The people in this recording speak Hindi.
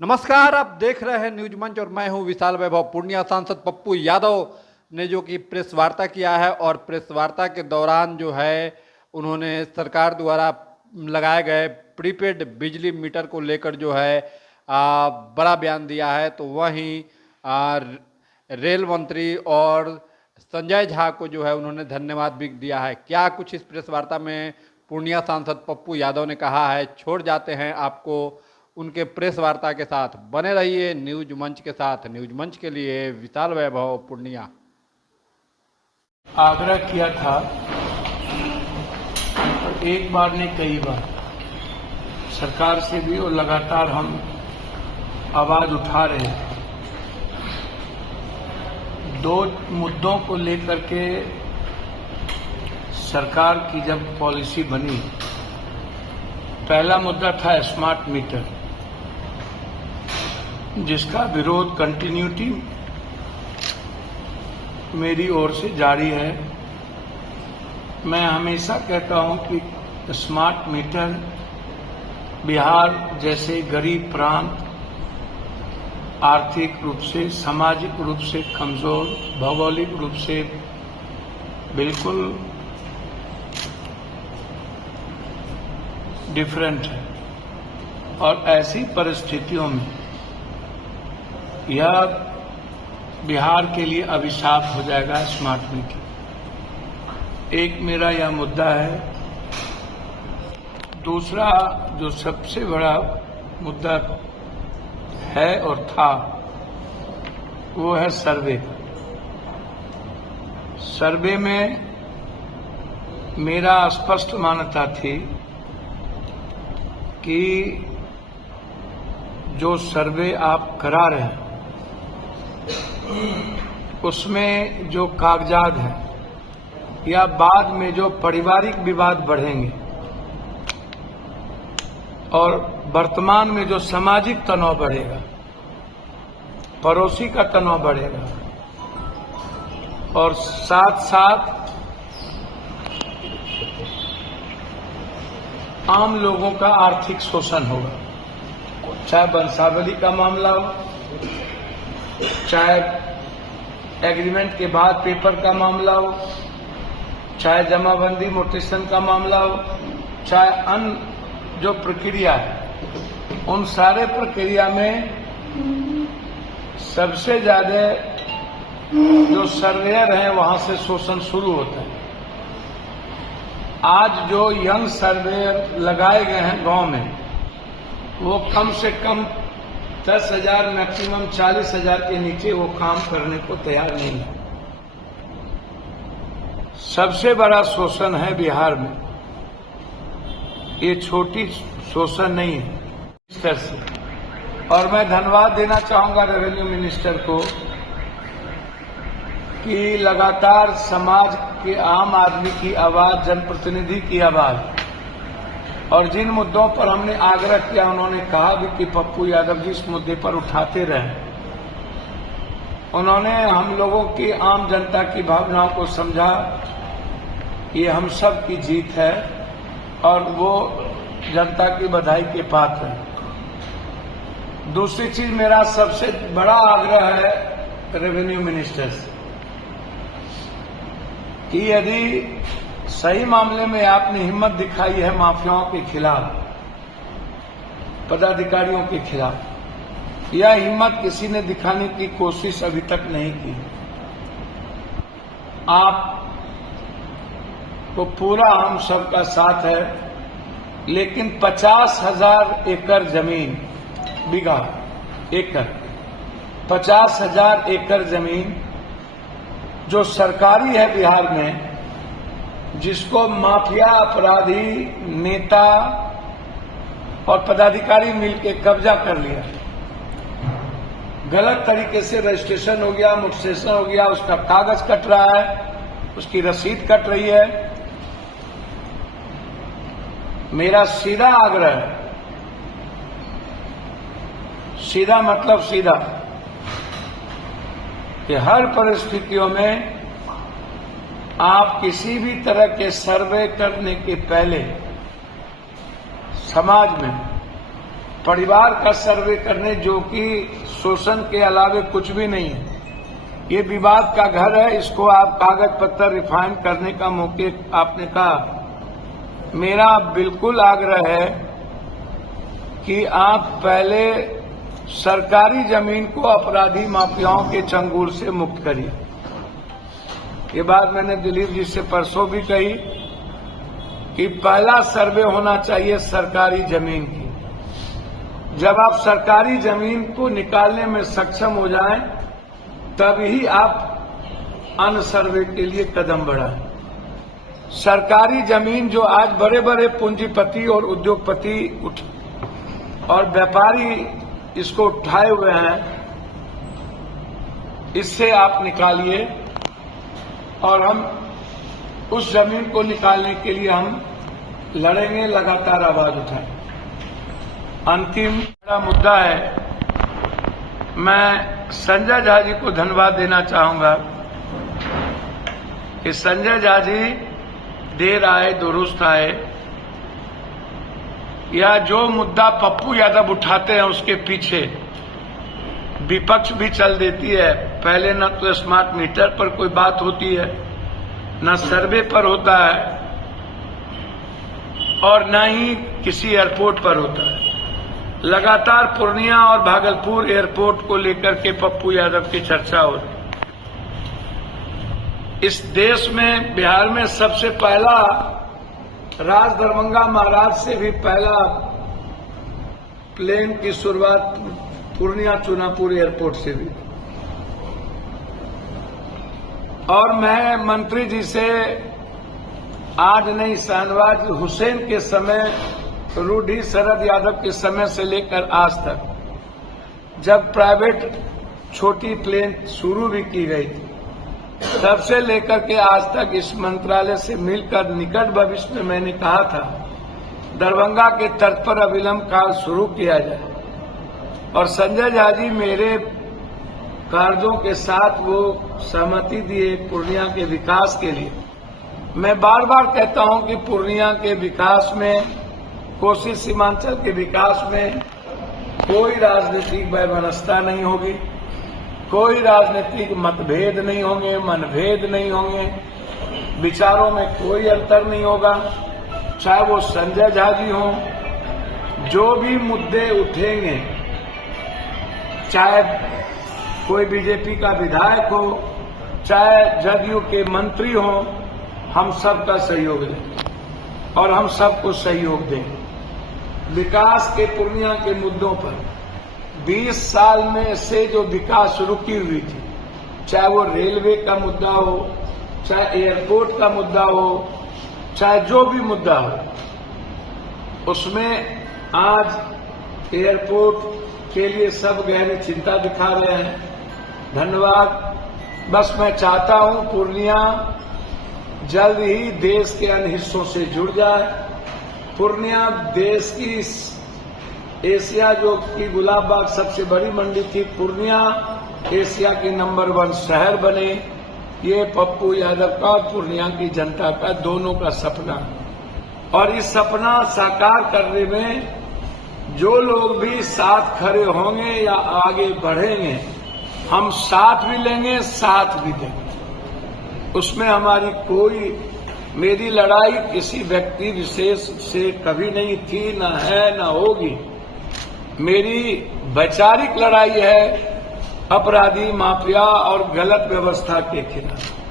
नमस्कार, आप देख रहे हैं न्यूज मंच और मैं हूं विशाल वैभव। पूर्णिया सांसद पप्पू यादव ने जो कि प्रेस वार्ता किया है और प्रेस वार्ता के दौरान जो है उन्होंने सरकार द्वारा लगाए गए प्रीपेड बिजली मीटर को लेकर जो है बड़ा बयान दिया है। तो वहीं रेल मंत्री और संजय झा को जो है उन्होंने धन्यवाद भी दिया है। क्या कुछ इस प्रेस वार्ता में पूर्णिया सांसद पप्पू यादव ने कहा है, छोड़ जाते हैं आपको उनके प्रेस वार्ता के साथ। बने रहिए न्यूज मंच के साथ। न्यूज मंच के लिए विशाल वैभव, पूर्णिया। आग्रह किया था और एक बार नहीं कई बार सरकार से भी, और लगातार हम आवाज उठा रहे हैं। दो मुद्दों को लेकर के सरकार की जब पॉलिसी बनी, पहला मुद्दा था स्मार्ट मीटर, जिसका विरोध कंटिन्यूटी मेरी ओर से जारी है। मैं हमेशा कहता हूं कि स्मार्ट मीटर बिहार जैसे गरीब प्रांत, आर्थिक रूप से, सामाजिक रूप से कमजोर, भौगोलिक रूप से बिल्कुल डिफरेंट है, और ऐसी परिस्थितियों में यह बिहार के लिए अभिशाप हो जाएगा स्मार्ट मीटर। एक मेरा यह मुद्दा है। दूसरा जो सबसे बड़ा मुद्दा है और था, वो है सर्वे। सर्वे में मेरा स्पष्ट मान्यता थी कि जो सर्वे आप करा रहे हैं उसमें जो कागजात हैं या बाद में जो पारिवारिक विवाद बढ़ेंगे और वर्तमान में जो सामाजिक तनाव बढ़ेगा, पड़ोसी का तनाव बढ़ेगा, और साथ साथ आम लोगों का आर्थिक शोषण होगा, चाहे वंशावली का मामला हो, चाहे एग्रीमेंट के बाद पेपर का मामला हो, चाहे जमाबंदी मोटेशन का मामला हो, चाहे अन्य जो प्रक्रिया है, उन सारे प्रक्रिया में सबसे ज्यादा जो सर्वेयर हैं वहां से शोषण शुरू होता है। आज जो यंग सर्वेयर लगाए गए हैं गांव में, वो कम से कम 10,000, मैक्सिमम 40,000 के नीचे वो काम करने को तैयार नहीं है। सबसे बड़ा शोषण है बिहार में, ये छोटी शोषण नहीं है इस तरह से। और मैं धन्यवाद देना चाहूंगा रेवेन्यू मिनिस्टर को कि लगातार समाज के आम आदमी की आवाज, जनप्रतिनिधि की आवाज, और जिन मुद्दों पर हमने आग्रह किया, उन्होंने कहा भी कि पप्पू यादव जी इस मुद्दे पर उठाते रहे। उन्होंने हम लोगों की, आम जनता की भावनाओं को समझा। ये हम सब की जीत है और वो जनता की बधाई के पात्र है। दूसरी चीज, मेरा सबसे बड़ा आग्रह है रेवेन्यू मिनिस्टर से कि यदि सही मामले में आपने हिम्मत दिखाई है माफियाओं के खिलाफ, पदाधिकारियों के खिलाफ, यह हिम्मत किसी ने दिखाने की कोशिश अभी तक नहीं की। आप को पूरा हम सबका साथ है, लेकिन 50,000 एकड़ जमीन, बीघा एकड़, 50,000 एकड़ जमीन जो सरकारी है बिहार में, जिसको माफिया, अपराधी, नेता और पदाधिकारी मिलकर कब्जा कर लिया, गलत तरीके से रजिस्ट्रेशन हो गया, मोटेशन हो गया, उसका कागज कट रहा है, उसकी रसीद कट रही है। मेरा सीधा आग्रह है, सीधा मतलब सीधा, कि हर परिस्थितियों में आप किसी भी तरह के सर्वे करने के पहले समाज में परिवार का सर्वे करने, जो कि शोषण के अलावे कुछ भी नहीं है। ये विवाद का घर है, इसको आप कागज पत्तर रिफाइन करने का मौके आपने कहा। मेरा बिल्कुल आग्रह है कि आप पहले सरकारी जमीन को अपराधी माफियाओं के चंगुल से मुक्त करिए। ये बात मैंने दिलीप जी से परसों भी कही कि पहला सर्वे होना चाहिए सरकारी जमीन की। जब आप सरकारी जमीन को निकालने में सक्षम हो जाएं, तभी आप अन्य सर्वे के लिए कदम बढ़ाएं। सरकारी जमीन जो आज बड़े बड़े पूंजीपति और उद्योगपति और व्यापारी इसको उठाए हुए हैं, इससे आप निकालिए और हम उस जमीन को निकालने के लिए हम लड़ेंगे, लगातार आवाज उठाएं। अंतिम बड़ा मुद्दा है, मैं संजय झा जी को धन्यवाद देना चाहूंगा कि संजय झा जी देर आए दुरुस्त आए, या जो मुद्दा पप्पू यादव उठाते हैं उसके पीछे विपक्ष भी चल देती है। पहले न तो स्मार्ट मीटर पर कोई बात होती है, न सर्वे पर होता है, और न ही किसी एयरपोर्ट पर होता है। लगातार पूर्णिया और भागलपुर एयरपोर्ट को लेकर के पप्पू यादव की चर्चा हो रही। इस देश में, बिहार में सबसे पहला राज दरभंगा महाराज से भी पहला प्लेन की शुरुआत पूर्णिया चुनापुर एयरपोर्ट से भी। और मैं मंत्री जी से आज नहीं, शाहनवाज हुसैन के समय, रूढ़ी शरद यादव के समय से लेकर आज तक, जब प्राइवेट छोटी प्लेन शुरू भी की गई थी, तब से लेकर के आज तक इस मंत्रालय से मिलकर निकट भविष्य में मैंने कहा था दरभंगा के तट पर अविलंब कार्य शुरू किया जाए। और संजय झा जी मेरे कार्यों के साथ वो सहमति दिए पूर्णिया के विकास के लिए। मैं बार बार कहता हूं कि पूर्णिया के विकास में, कोसी सीमांचल के विकास में कोई राजनीतिक वैमनस्यता नहीं होगी, कोई राजनीतिक मतभेद नहीं होंगे, मनभेद नहीं होंगे, विचारों में कोई अंतर नहीं होगा। चाहे वो संजय झा जी हों, जो भी मुद्दे उठेंगे, चाहे कोई बीजेपी का विधायक हो, चाहे जदयू के मंत्री हों, हम सबका सहयोग लें और हम सबको सहयोग देंगे। विकास के, पूर्णिया के मुद्दों पर 20 साल में से जो विकास रुकी हुई थी, चाहे वो रेलवे का मुद्दा हो, चाहे एयरपोर्ट का मुद्दा हो, चाहे जो भी मुद्दा हो, उसमें आज एयरपोर्ट के लिए सब गहरी चिंता दिखा रहे हैं। धन्यवाद। बस मैं चाहता हूं पूर्णिया जल्द ही देश के अन्य हिस्सों से जुड़ जाए। पूर्णिया देश की, एशिया जो कि गुलाब बाग सबसे बड़ी मंडी थी, पूर्णिया एशिया की नंबर 1 शहर बने। ये पप्पू यादव का और पूर्णिया की जनता का, दोनों का सपना। और इस सपना साकार करने में जो लोग भी साथ खड़े होंगे या आगे बढ़ेंगे, हम साथ भी लेंगे, साथ भी देंगे। उसमें हमारी कोई, मेरी लड़ाई किसी व्यक्ति विशेष से कभी नहीं थी, न है, न होगी। मेरी वैचारिक लड़ाई है अपराधी, माफिया और गलत व्यवस्था के खिलाफ।